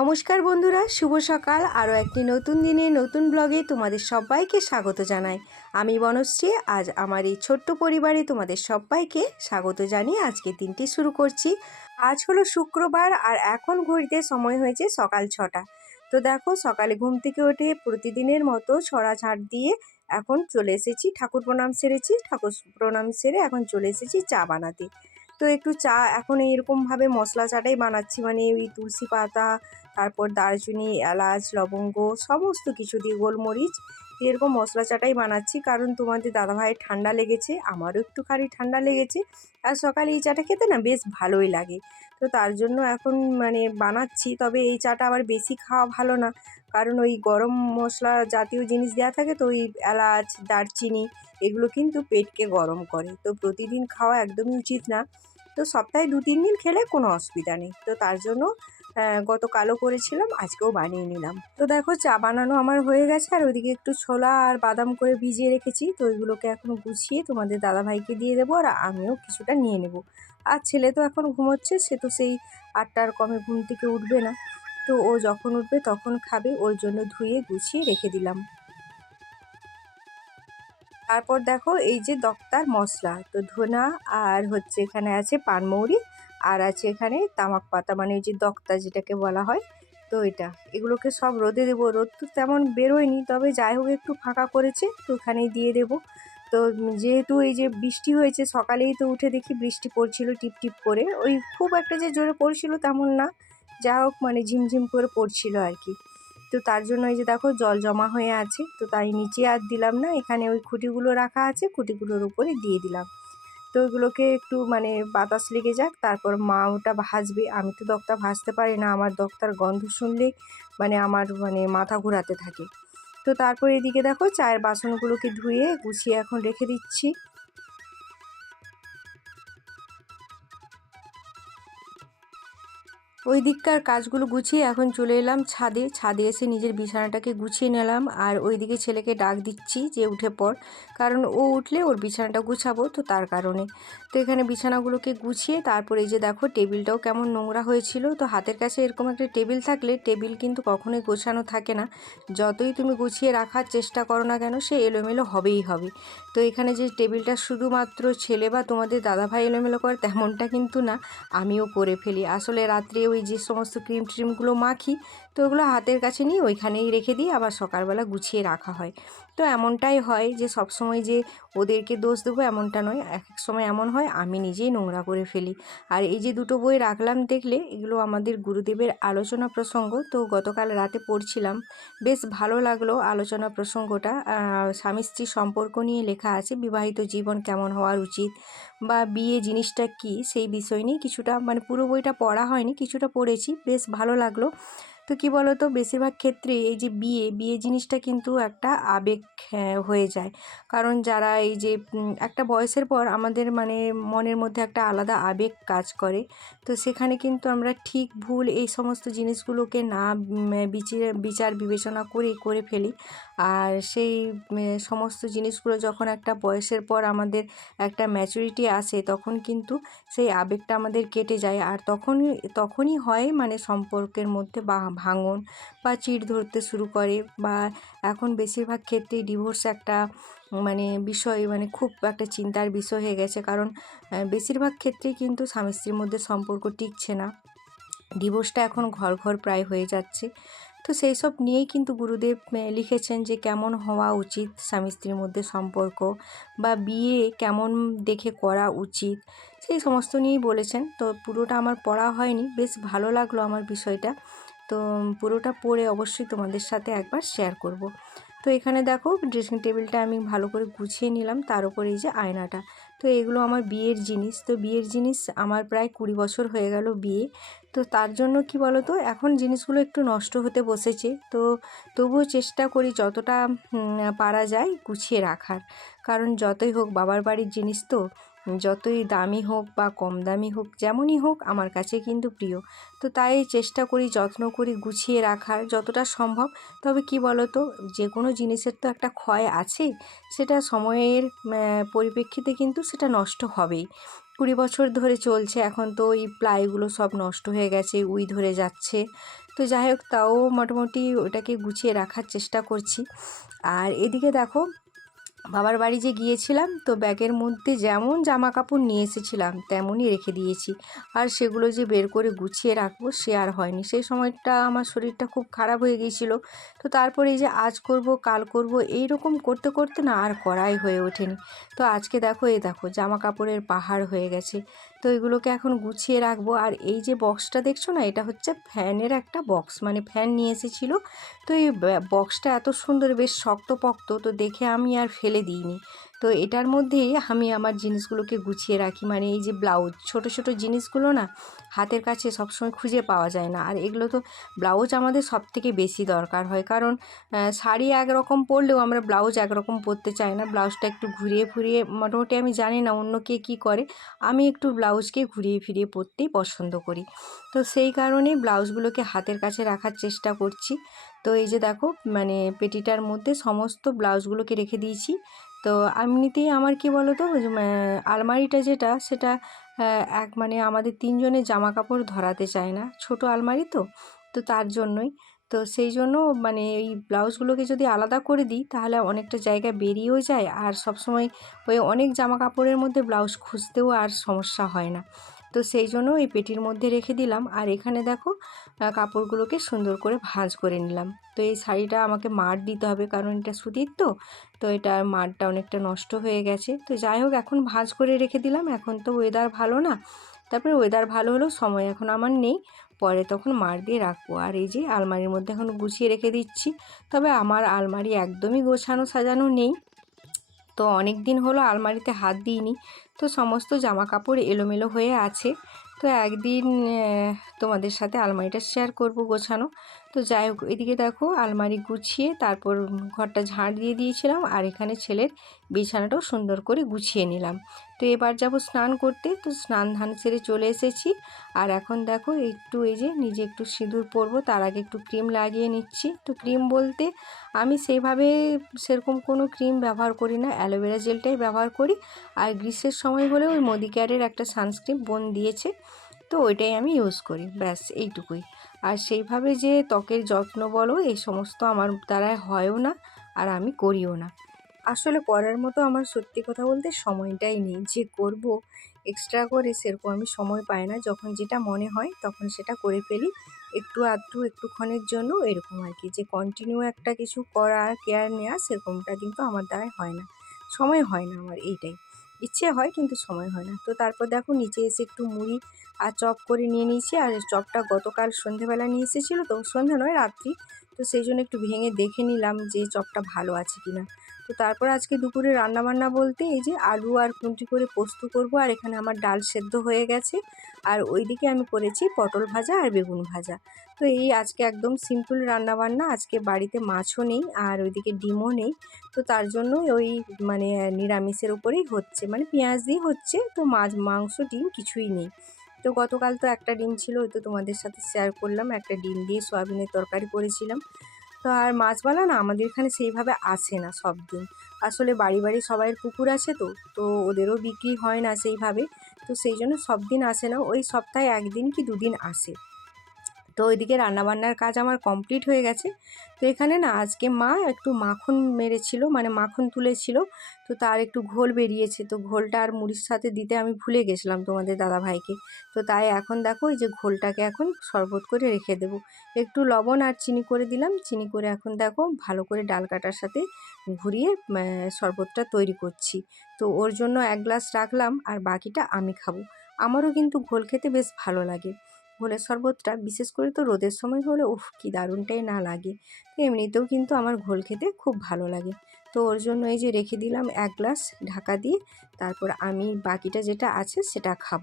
নমস্কার বন্ধুরা, শুভ সকাল। আরও একটি নতুন দিনে নতুন ব্লগে তোমাদের সবাইকে স্বাগত জানাই। আমি বনশ্রী, আজ আমার এই ছোট্ট পরিবারে তোমাদের সবাইকে স্বাগত জানিয়ে আজকে দিনটি শুরু করছি। আজ হলো শুক্রবার আর এখন ঘড়িতে সময় হয়েছে সকাল ছটা। তো দেখো, সকালে ঘুম থেকে উঠে প্রতিদিনের মতো ছড়া ঝাড় দিয়ে এখন চলে এসেছি, ঠাকুর প্রণাম সেরেছি, ঠাকুর প্রণাম সেরে এখন চলে এসেছি চা বানাতে। তো একটু চা, এখন এইরকমভাবে মশলা চাটাই বানাচ্ছি। মানে ওই তুলসী পাতা, তারপর দারচিনি, এলাচ, লবঙ্গ, সমস্ত কিছু দিয়ে গোলমরিচ, এরকম মশলা চাটাই বানাচ্ছি। কারণ তোমাদের দাদাভাইয়ের ঠান্ডা লেগেছে, আমারও একটুখানি ঠান্ডা লেগেছে। আর সকালে এই চাটা খেতে না বেশ ভালোই লাগে। তো তার জন্য এখন মানে বানাচ্ছি, তবে এই চাটা আবার বেশি খাওয়া ভালো না। কারণ ওই গরম মশলা জাতীয় জিনিস দেওয়া থাকে তো, ওই এলাচ, দারচিনি, এগুলো কিন্তু পেটকে গরম করে। তো প্রতিদিন খাওয়া একদমই উচিত না। তো সপ্তাহে দু তিন দিন খেলে কোনো অসুবিধা নেই। তো তার জন্য গতকালও করেছিলাম, আজকেও বানিয়ে নিলাম। তো দেখো, চা বানানো আমার হয়ে গেছে, আর ওইদিকে একটু ছোলা আর বাদাম করে ভিজিয়ে রেখেছি। তো ওইগুলোকে এখন গুছিয়ে তোমাদের দাদাভাইকে দিয়ে দেবো, আর আমিও কিছুটা নিয়ে নেব। আর ছেলে তো এখন ঘুমোচ্ছে, সে তো সেই আটটার কমে ঘুম থেকে উঠবে না। তো ও যখন উঠবে তখন খাবে, ওর জন্য ধুয়ে গুছিয়ে রেখে দিলাম। তারপর দেখো এই যে দক্তার মশলা, তো ধনা আর হচ্ছে এখানে আছে পানমৌরি আর আছে এখানে তামাক পাতা মানে এই যে দক্তা যেটাকে বলা হয়, তো এটা। এগুলোকে সব রোদে দেবো। রোদ তো তেমন বেরোয়নি, তবে যাই হোক একটু ফাঁকা করেছে, তো ওখানেই দিয়ে দেবো। তো যেহেতু এই যে বৃষ্টি হয়েছে, সকালেই তো উঠে দেখি বৃষ্টি পড়ছিল টিপ টিপ করে। ওই খুব একটা যে জোরে পড়ছিল তেমন না। যা হোক মানে ঝিমঝিম করে পড়ছিল আর কি। তো তার জন্য এই যে দেখো জল জমা হয়ে আছে। তো তাই নিচে আর দিলাম না, এখানে ওই খুঁটিগুলো রাখা আছে, খুঁটিগুলোর উপরে দিয়ে দিলাম। তো ওইগুলোকে একটু মানে বাতাস লেগে যাক, তারপর মা ওটা ভাজবে। আমি তো দক্তা ভাজতে পারি না, আমার দক্তার গন্ধ শুনলে মানে আমার মানে মাথা ঘোরাতে থাকে। তো তারপর এদিকে দেখো চায়ের বাসনগুলোকে ধুয়ে, গুছিয়ে এখন রেখে দিচ্ছি। ওই দিককার কাজগুলো গুছিয়ে এখন চলে এলাম ছাদে। ছাদে এসে নিজের বিছানাটাকে গুছিয়ে নিলাম আর ওইদিকে ছেলেকে ডাক দিচ্ছি যে উঠে পড়, কারণ ও উঠলে ওর বিছানাটা গুছাবো তো তার কারণে। তো এখানে বিছানাগুলোকে গুছিয়ে তারপর এই যে দেখো টেবিলটাও কেমন নোংরা হয়েছিল। তো হাতের কাছে এরকম একটা টেবিল থাকলে টেবিল কিন্তু কখনোই গোছানো থাকে না। যতই তুমি গুছিয়ে রাখার চেষ্টা করো না কেন, সে এলোমেলো হবেই হবে। তো এখানে যে টেবিলটা শুধুমাত্র ছেলে বা তোমাদের দাদাভাই এলোমেলো করে তেমনটা কিন্তু না, আমিও করে ফেলি। আসলে রাত্রে ওই যে সমস্ত ক্রিম ট্রিমগুলো মাখি, তো ওগুলো হাতের কাছে নিয়ে ওইখানেই রেখে দিই, আবার সকালবেলা গুছিয়ে রাখা হয়। তো এমনটাই হয় যে, সবসময় যে ওদেরকে দোষ দেবো এমনটা নয়। এক এক সময় এমন হয়, আমি নিজেই নোংরা করে ফেলি। আর এই যে দুটো বই রাখলাম দেখলে, এগুলো আমাদের গুরুদেবের আলোচনা প্রসঙ্গ। তো গতকাল রাতে পড়ছিলাম, বেশ ভালো লাগল আলোচনা প্রসঙ্গটা। স্বামী স্ত্রী সম্পর্ক নিয়ে লেখা আছে, বিবাহিত জীবন কেমন হওয়ার উচিত বা বিয়ে জিনিসটা কি, সেই বিষয় নিয়ে কিছুটা মানে পুরো বইটা পড়া হয়নি, কিছুটা পড়েছি, বেশ ভালো লাগল। তো কী বলো তো বেশিরভাগ ক্ষেত্রে এই যে বিয়ে বিয়ে জিনিসটা কিন্তু একটা আবেগ হ্যাঁ, হয়ে যায়। কারণ যারা এই যে একটা বয়সের পর আমাদের মানে মনের মধ্যে একটা আলাদা আবেগ কাজ করে তো সেখানে কিন্তু আমরা ঠিক ভুল এই সমস্ত জিনিসগুলোকে না বিচার বিচার বিবেচনা করে করে ফেলি। আর সেই সমস্ত জিনিসগুলো যখন একটা বয়সের পর আমাদের একটা ম্যাচুরিটি আসে তখন কিন্তু সেই আবেগটা আমাদের কেটে যায়। আর তখনই তখনই হয় মানে সম্পর্কের মধ্যে বা ভাঙন বা চিড় ধরতে শুরু করে বা এখন বেশিরভাগ ক্ষেত্রেই ডিভোর্স একটা মানে বিষয় মানে খুব একটা চিন্তার বিষয় হয়ে গেছে। কারণ বেশিরভাগ ক্ষেত্রেই কিন্তু স্বামী স্ত্রীর মধ্যে সম্পর্ক টিকছে না। ডিভোর্সটা এখন ঘর ঘর প্রায় হয়ে যাচ্ছে। তো সেই সব নিয়েই কিন্তু গুরুদেব লিখেছেন যে কেমন হওয়া উচিত স্বামী স্ত্রীর মধ্যে সম্পর্ক বা বিয়ে কেমন দেখে করা উচিত, সেই সমস্ত নিয়েই বলেছেন। তো পুরোটা আমার পড়া হয়নি। বেশ ভালো লাগল আমার বিষয়টা। তো পুরোটা পড়ে অবশ্যই তোমাদের সাথে একবার শেয়ার করব। তো এখানে দেখো ড্রেসিং টেবিলটা আমি ভালো করে গুছিয়ে নিলাম, তার উপরে এই যে আয়নাটা। তো এগুলো আমার বিয়ের জিনিস, তো বিয়ের জিনিস আমার প্রায় কুড়ি বছর হয়ে গেল বিয়ে। তো তার জন্য কি বলো তো এখন জিনিসগুলো একটু নষ্ট হতে বসেছে। তো তবুও চেষ্টা করি যতটা পারা যায় গুছিয়ে রাখার। কারণ যতই হোক বাবার বাড়ির জিনিস তো যতই দামি হোক বা কম দামি হোক, যেমনই হোক আমার কাছে কিন্তু প্রিয়। তো তাই চেষ্টা করি, যত্ন করি গুছিয়ে রাখার যতটা সম্ভব। তবে কি বলো তো যে কোনো জিনিসের তো একটা ক্ষয় আছে, সেটা সময়ের পরিপ্রেক্ষিতে কিন্তু সেটা নষ্ট হবেই। কুড়ি বছর ধরে চলছে, এখন তো ওই প্লাইগুলো সব নষ্ট হয়ে গেছে, উই ধরে যাচ্ছে। তো যাই হোক, তাও মোটামুটি ওটাকে গুছিয়ে রাখার চেষ্টা করছি। আর এদিকে দেখো বাবার বাড়ি যে গিয়েছিলাম, তো ব্যাগের মধ্যে যেমন জামা কাপড় নিয়ে এসেছিলাম, তেমনই রেখে দিয়েছি। আর সেগুলো যে বের করে গুছিয়ে রাখব, সে আর হয়নি। সেই সময়টা আমার শরীরটা খুব খারাপ হয়ে গিয়েছিল। তো তারপরে এই যে আজ করব, কাল করব এই রকম করতে করতে না আর করাই হয়ে ওঠেনি। তো আজকে দেখো, এই দেখো জামা কাপড়ের পাহাড় হয়ে গেছে। তো এগুলোকে এখন গুছিয়ে রাখব। আর এই যে বক্সটা দেখছ না, এটা হচ্ছে ফ্যানের একটা বক্স। মানে ফ্যান নিয়ে এসেছিল। তো এই বক্সটা এত সুন্দর, বেশ শক্তপোক্ত। তো দেখে আমি আর ফেলে দিইনি। তো এটার মধ্যেই আমি আমার জিনিসগুলোকে গুছিয়ে রাখি। মানে এই যে ব্লাউজ, ছোট ছোট জিনিসগুলো না হাতের কাছে সবসময় খুঁজে পাওয়া যায় না। আর এগুলো তো ব্লাউজ আমাদের সব থেকে বেশি দরকার হয়। কারণ শাড়ি একরকম পরলেও আমরা ব্লাউজ একরকম পরতে চাই না। ব্লাউজটা একটু ঘুরিয়ে ফুরিয়ে মোটামুটি আমি জানি না অন্য কে কী করে। আমি একটু ব্লাউজকে ঘুরিয়ে ফিরিয়ে পরতেই পছন্দ করি। তো সেই কারণেই ব্লাউজগুলোকে হাতের কাছে রাখার চেষ্টা করছি। তো এই যে দেখো মানে পেটিটার মধ্যে সমস্ত ব্লাউজগুলোকে রেখে দিয়েছি। তো এমনিতেই আমার কী বলো তো আলমারিটা যেটা, সেটা এক মানে আমাদের তিনজনের জামা কাপড় ধরাতে চায় না। ছোট আলমারি তো তো তার জন্যই। তো সেই জন্য মানে এই ব্লাউজগুলোকে যদি আলাদা করে দিই, তাহলে অনেকটা জায়গা বেরিয়েও যায়। আর সবসময় ওই অনেক জামা কাপড়ের মধ্যে ব্লাউজ খুঁজতেও আর সমস্যা হয় না। তো সেই জন্য এই পেটির মধ্যে রেখে দিলাম। আর এখানে দেখো কাপড়গুলোকে সুন্দর করে ভাঁজ করে নিলাম। তো এই শাড়িটা আমাকে মার দিতে হবে কারণ এটা সুতির তো তো এটা মারটা অনেকটা নষ্ট হয়ে গেছে। তো যাই হোক, এখন ভাঁজ করে রেখে দিলাম। এখন তো ওয়েদার ভালো না। তারপরে ওয়েদার ভালো হলেও সময় এখন আমার নেই। পরে তখন মার দিয়ে রাখব। আর এই যে আলমারির মধ্যে এখন গুছিয়ে রেখে দিচ্ছি। তবে আমার আলমারি একদমই গোছানো সাজানো নেই। তো অনেক দিন হলো আলমারিতে হাত দিইনি। তো সমস্ত জামা কাপড় এলোমেলো হয়ে আছে। তো একদিন তোমাদের সাথে আলমারিটা শেয়ার করব গোছানো। তো যাই হোক, এদিকে দেখো আলমারি গুছিয়ে তারপর ঘরটা ঝাঁট দিয়ে দিয়েছিলাম আর এখানে ছেলের বিছানাটাও সুন্দর করে গুছিয়ে নিলাম। তো এবার যাব স্নান করতে, তো স্নান ধান সেরে চলে এসেছি। আর এখন দেখো একটু এই যে নিজে একটু সিঁদুর পরবো, তার আগে একটু ক্রিম লাগিয়ে নিচ্ছি। তো ক্রিম বলতে আমি সেইভাবে সেরকম কোনো ক্রিম ব্যবহার করি না, অ্যালোভেরা জেলটাই ব্যবহার করি। আর গ্রীষ্মের সময় হলে ওই মোদিকেয়ারের একটা সানস্ক্রিন বোন দিয়েছে, তো ওইটাই আমি ইউজ করি, ব্যাস এইটুকুই। আর সেইভাবে যে ত্বকের যত্ন বলো, এই সমস্ত আমার দ্বারায় হয়ও না আর আমি করিও না। আসলে করার মতো আমার সত্যি কথা বলতে সময়টাই নেই। যে করব এক্সট্রা করে সেরকম আমি সময় পাই না। যখন যেটা মনে হয় তখন সেটা করে ফেলি। একটু আধটু একটুক্ষণের জন্য এরকম আর কি। যে কন্টিনিউ একটা কিছু করা কেয়ার নেওয়া সেরকমটা কিন্তু আমার দ্বারাই হয় না। সময় হয় না আমার এইটাই। ইচ্ছে হয় কিন্তু সময় হয় না। তো তারপর দেখো নিচে এসে একটু মুড়ি আর চপ করে নিয়ে নিয়েছি। আর চপটা গতকাল সন্ধেবেলা নিয়ে এসেছিল। তো সন্ধে নয়, রাত্রি। তো সেই জন্য একটু ভেঙে দেখে নিলাম যে চপটা ভালো আছে কিনা। তো তারপর আজকে দুপুরে রান্নাবান্না বলতে এই যে আলু আর কুঞ্চি করে পোস্ত করব আর এখানে আমার ডাল সেদ্ধ হয়ে গেছে। আর ওইদিকে আমি করেছি পটল ভাজা আর বেগুন ভাজা। তো এই আজকে একদম সিম্পল রান্নাবান্না, আজকে বাড়িতে মাছও নেই আর ওইদিকে ডিমও নেই। তো তার জন্য ওই মানে নিরামিষের উপরেই হচ্ছে মানে পেঁয়াজ দিয়ে হচ্ছে, তো মাছ, মাংস, ডিম কিছুই নেই। তো গতকাল তো একটা ডিম ছিল, ওই তো তোমাদের সাথে শেয়ার করলাম। একটা ডিম দিয়ে সয়াবিনের তরকারি করেছিলাম। তো আর মাছবালা না আমাদের এখানে সেইভাবে আসে না সব দিন। আসলে বাড়ি বাড়ি সবাইয়ের পুকুর আছে তো তো ওদেরও বিক্রি হয় না সেইভাবে। তো সেই জন্য সব দিন আসে না। ওই সপ্তাহে একদিন কি দুদিন আসে। তো ওইদিকে রান্নাবান্নার কাজ আমার কমপ্লিট হয়ে গেছে। তো এখানে না আজকে মা একটু মাখন মেরেছিল মানে মাখন তুলেছিল, তো তার একটু ঘোল বেরিয়েছে। তো ঘোলটা আর মুড়ির সাথে দিতে আমি ভুলে গেছিলাম তোমাদের দাদা ভাইকে তো তাই এখন দেখো এই যে ঘোলটাকে এখন শরবত করে রেখে দেবো। একটু লবণ আর চিনি করে দিলাম। চিনি করে এখন দেখো ভালো করে ডাল কাটার সাথে ঘুরিয়ে শরবতটা তৈরি করছি। তো ওর জন্য এক গ্লাস রাখলাম আর বাকিটা আমি খাব। আমারও কিন্তু ঘোল খেতে বেশ ভালো লাগে। ঘোলের শরবতটা। বিশেষ করে তো রোদের সময় হলে, উফ, কী দারুণটাই না লাগে। তো এমনিতেও কিন্তু আমার ঘোল খেতে খুব ভালো লাগে। তো ওর জন্য এই যে রেখে দিলাম এক গ্লাস ঢাকা দিয়ে, তারপর আমি বাকিটা যেটা আছে সেটা খাব।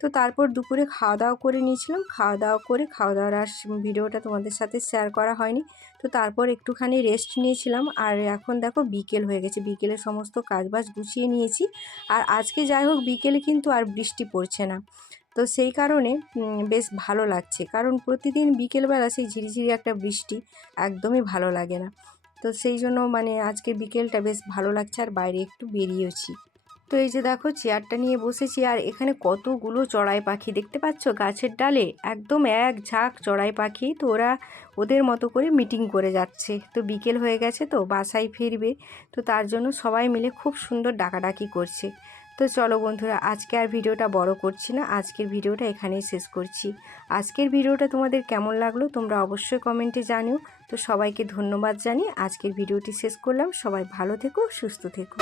তো তারপর দুপুরে খাওয়া দাওয়া করে নিয়েছিলাম। খাওয়া দাওয়া করে খাওয়া দাওয়ার আর ভিডিওটা তোমাদের সাথে শেয়ার করা হয়নি। তো তারপর একটুখানি রেস্ট নিয়েছিলাম। আর এখন দেখো বিকেল হয়ে গেছে। বিকেলে সমস্ত কাজবাজ গুছিয়ে নিয়েছি। আর আজকে যাই হোক, বিকেলে কিন্তু আর বৃষ্টি পড়ছে না। তো সেই কারণে বেশ ভালো লাগছে। কারণ প্রতিদিন বিকেলবেলা সেই ঝিরিঝিরি একটা বৃষ্টি একদমই ভালো লাগে না। তো সেই জন্য মানে আজকে বিকেলটা বেশ ভালো লাগছে আর বাইরে একটু বেরিয়েছি তো এই যে দেখো চেয়ারটা নিয়ে বসেছি আর এখানে কতগুলো চড়াই পাখি দেখতে পাচ্ছ? গাছের ডালে একদম এক ঝাঁক চড়াই পাখি। তো ওরা ওদের মতো করে মিটিং করে যাচ্ছে। তো বিকেল হয়ে গেছে তো বাসায় ফিরবে। তো তার জন্য সবাই মিলে খুব সুন্দর ডাকাডাকি করছে। তো চলো বন্ধুরা, আজকে আর ভিডিওটা বড় করছি না, আজকের ভিডিওটা এখানেই শেষ করছি। আজকের ভিডিওটা তোমাদের কেমন লাগল তোমরা অবশ্যই কমেন্টে জানিও। তো সবাইকে ধন্যবাদ জানিয়ে আজকের ভিডিওটি শেষ করলাম। সবাই ভালো থেকো, সুস্থ থেকো।